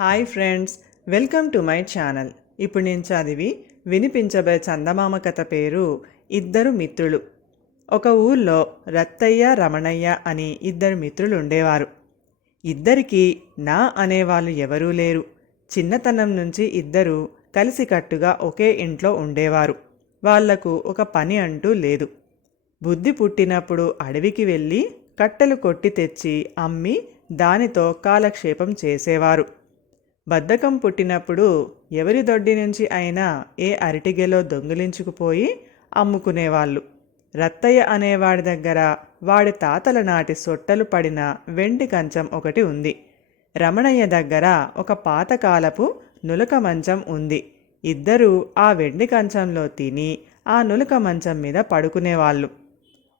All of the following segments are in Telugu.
Hi friends welcome to my channel. ఇప్పుడు నేను చదివి వినిపించబే చందమామ కథ పేరు ఇద్దరు మిత్రులు. ఒక ఊర్లో రత్తయ్య రమణయ్య అని ఇద్దరు మిత్రులు ఉండేవారు. ఇద్దరికీ నా అనేవాళ్ళు ఎవరూ లేరు. చిన్నతనం నుంచి ఇద్దరు కలిసికట్టుగా ఒకే ఇంట్లో ఉండేవారు. వాళ్ళకు ఒక పని అంటూ లేదు. బుద్ధి పుట్టినప్పుడు అడవికి వెళ్ళి కట్టెలు కొట్టి తెచ్చి అమ్మి దానితో కాలక్షేపం చేసేవారు. బద్ధకం పుట్టినప్పుడు ఎవరి దొడ్డి నుంచి అయినా ఏ అరటిగెలో దొంగిలించుకుపోయి అమ్ముకునేవాళ్ళు. రత్తయ్య అనేవాడి దగ్గర వాడి తాతల నాటి సొట్టలు పడిన వెండి కంచం ఒకటి ఉంది. రమణయ్య దగ్గర ఒక పాతకాలపు నులక మంచం ఉంది. ఇద్దరూ ఆ వెండి కంచంలో తిని ఆ నులక మంచం మీద పడుకునేవాళ్ళు.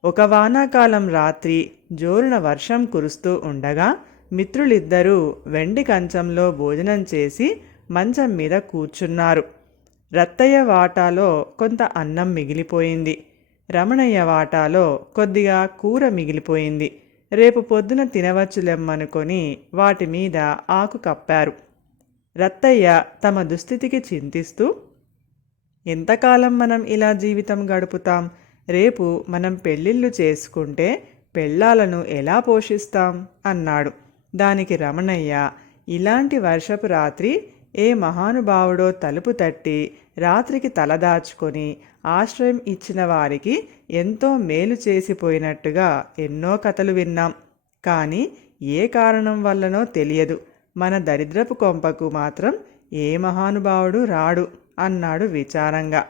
ఒక వానాకాలం రాత్రి జోరున వర్షం కురుస్తూ ఉండగా మిత్రులిద్దరూ వెండి కంచంలో భోజనం చేసి మంచం మీద కూర్చున్నారు. రత్తయ్య వాటాలో కొంత అన్నం మిగిలిపోయింది. రమణయ్య వాటాలో కొద్దిగా కూర మిగిలిపోయింది. రేపు పొద్దున తినవచ్చులెమ్మనుకొని వాటి మీద ఆకు కప్పారు. రత్తయ్య తమ దుస్థితికి చింతిస్తూ ఎంతకాలం మనం ఇలా జీవితం గడుపుతాం. రేపు మనం పెళ్ళిళ్ళు చేసుకుంటే పెళ్ళాలను ఎలా పోషిస్తాం? అన్నాడు. దానికి రమణయ్య ఇలాంటి వర్షపు రాత్రి ఏ మహానుభావుడో తలుపు తట్టి రాత్రికి తలదాచుకొని ఆశ్రయం ఇచ్చిన వారికి ఎంతో మేలు చేసిపోయినట్టుగా ఎన్నో కథలు విన్నాం. కానీ ఏ కారణం వల్లనో తెలియదు. మన దరిద్రపు కొంపకు మాత్రం ఏ మహానుభావుడు రాడు అన్నాడు విచారంగా.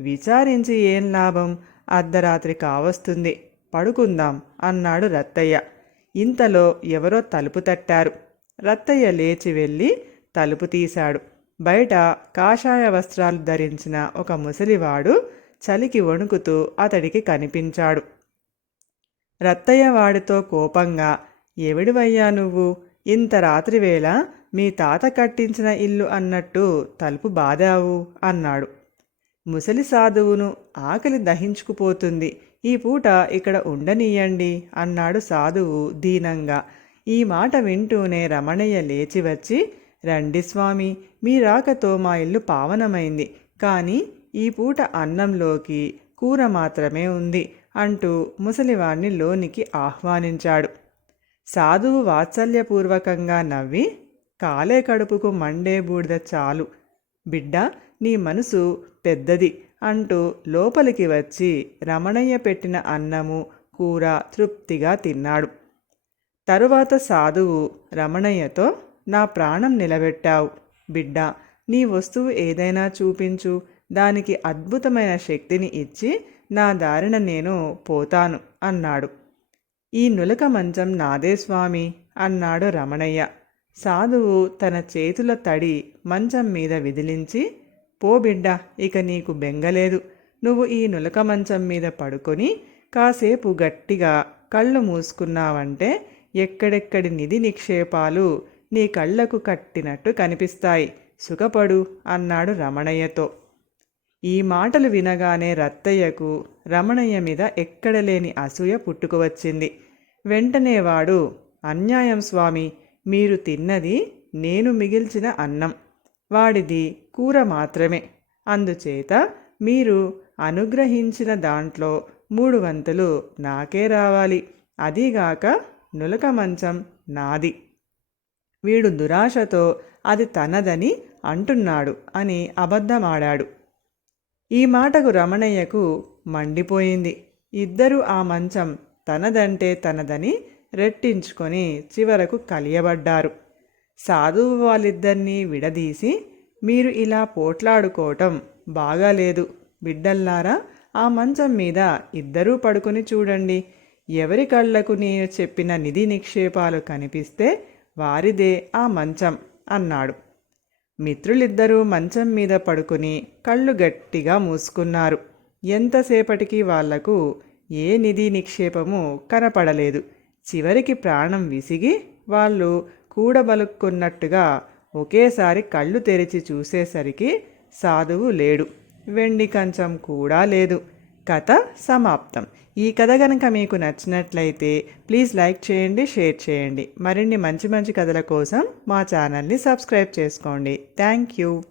విచారించి ఏం లాభం? అర్ధరాత్రి కావస్తుంది. పడుకుందాం అన్నాడు రత్తయ్య. ఇంతలో ఎవరో తలుపు తట్టారు. రత్తయ్య లేచి వెళ్ళి తలుపు తీశాడు. బయట కాషాయ వస్త్రాలు ధరించిన ఒక ముసలివాడు చలికి వణుకుతూ అతడికి కనిపించాడు. రత్తయ్య వాడితో కోపంగా ఎవడివయ్యా నువ్వు? ఇంత రాత్రివేళ మీ తాత కట్టించిన ఇల్లు అన్నట్టు తలుపు బాదావు అన్నాడు. ముసలి సాధువును ఆకలి దహించుకుపోతుంది. ఈ పూట ఇక్కడ ఉండనీయండి అన్నాడు సాధువు దీనంగా. ఈ మాట వింటూనే రమణయ్య లేచి వచ్చి రండి స్వామి మీ రాకతో మా ఇల్లు పావనమైంది. కానీ ఈ పూట అన్నంలోకి కూర మాత్రమే ఉంది అంటూ ముసలివాణ్ణి లోనికి ఆహ్వానించాడు. సాధువు వాత్సల్యపూర్వకంగా నవ్వి కాలే కడుపుకు మండే బూడిద చాలు. బిడ్డ నీ మనసు పెద్దది. అంటూ లోపలికి వచ్చి రమణయ్య పెట్టిన అన్నము కూర తృప్తిగా తిన్నాడు. తరువాత సాధువు రమణయ్యతో నా ప్రాణం నిలబెట్టావు. బిడ్డ నీ వస్తువు ఏదైనా చూపించు. దానికి అద్భుతమైన శక్తిని ఇచ్చి నా దారిన నేను పోతాను అన్నాడు. ఈ నులక మంచం నాదే స్వామి అన్నాడు రమణయ్య. సాధువు తన చేతుల తడి మంచం మీద విదిలించి పో బిడ్డ ఇక నీకు బెంగలేదు. నువ్వు ఈ నులక మంచం మీద పడుకొని కాసేపు గట్టిగా కళ్ళు మూసుకున్నావంటే ఎక్కడెక్కడి నిధి నిక్షేపాలు నీ కళ్ళకు కట్టినట్టు కనిపిస్తాయి. సుఖపడు అన్నాడు రమణయ్యతో. ఈ మాటలు వినగానే రత్తయ్యకు రమణయ్య మీద ఎక్కడలేని అసూయ పుట్టుకువచ్చింది వెంటనే వాడు అన్యాయం స్వామి మీరు తిన్నది నేను మిగిల్చిన అన్నం. వాడిది కూర మాత్రమే. అందుచేత మీరు అనుగ్రహించిన దాంట్లో మూడు వంతులు నాకే రావాలి. అదీగాక నులక మంచం నాది. వీడు దురాశతో అది తనదని అంటున్నాడు అని అబద్ధమాడాడు. ఈ మాటకు రమణయ్యకు మండిపోయింది. ఇద్దరు ఆ మంచం తనదంటే తనదని రెట్టించుకొని చివరకు కలియబడ్డారు. సాధువు వాళ్ళిద్దరినీ విడదీసి మీరు ఇలా పోట్లాడుకోవటం బాగాలేదు. బిడ్డల్లారా ఆ మంచం మీద ఇద్దరూ పడుకుని చూడండి. ఎవరి కళ్ళకు నేను చెప్పిన నిధి నిక్షేపాలు కనిపిస్తే వారిదే ఆ మంచం అన్నాడు. మిత్రులిద్దరూ మంచం మీద పడుకుని కళ్ళు గట్టిగా మూసుకున్నారు. ఎంతసేపటికి వాళ్ళకు ఏ నిధి నిక్షేపము కనపడలేదు. చివరికి ప్రాణం విసిగి వాళ్ళు కూడబలుక్కున్నట్టుగా ఒకేసారి కళ్ళు తెరిచి చూసేసరికి సాధువు లేడు. వెండి కంచం కూడా లేదు. కథ సమాప్తం. ఈ కథ కనుక మీకు నచ్చినట్లయితే ప్లీజ్ లైక్ చేయండి షేర్ చేయండి. మరిన్ని మంచి మంచి కథల కోసం మా ఛానల్ని సబ్స్క్రైబ్ చేసుకోండి. Thank you.